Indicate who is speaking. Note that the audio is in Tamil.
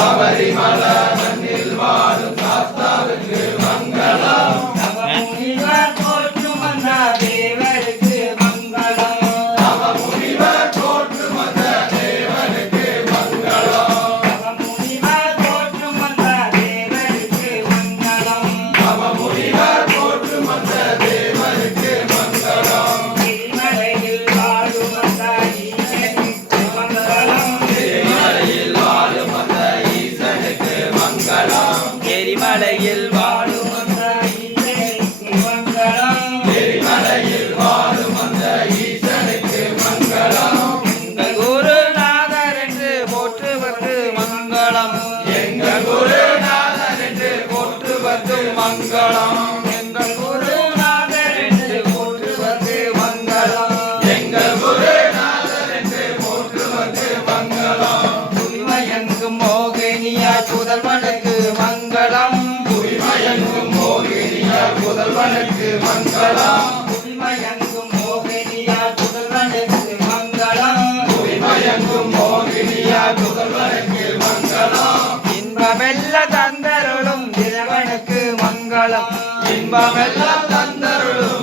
Speaker 1: சபரிமல மண்ணில் வாழும் சாஸ்தாவுக்கு மங்களம்.
Speaker 2: பாதையில் வா. முதல்வனுக்கு மங்களம்.
Speaker 1: உண்மையங்கும் மோகினியார் முதல்வனுக்கு மங்களம்.
Speaker 2: உண்மையங்கும் மோகினியார் முதல்வனுக்கு மங்களம். இன்பமெல்ல தந்தருளும் இறைவனுக்கு மங்களம்.
Speaker 1: இன்பமெல்ல தந்தருளும்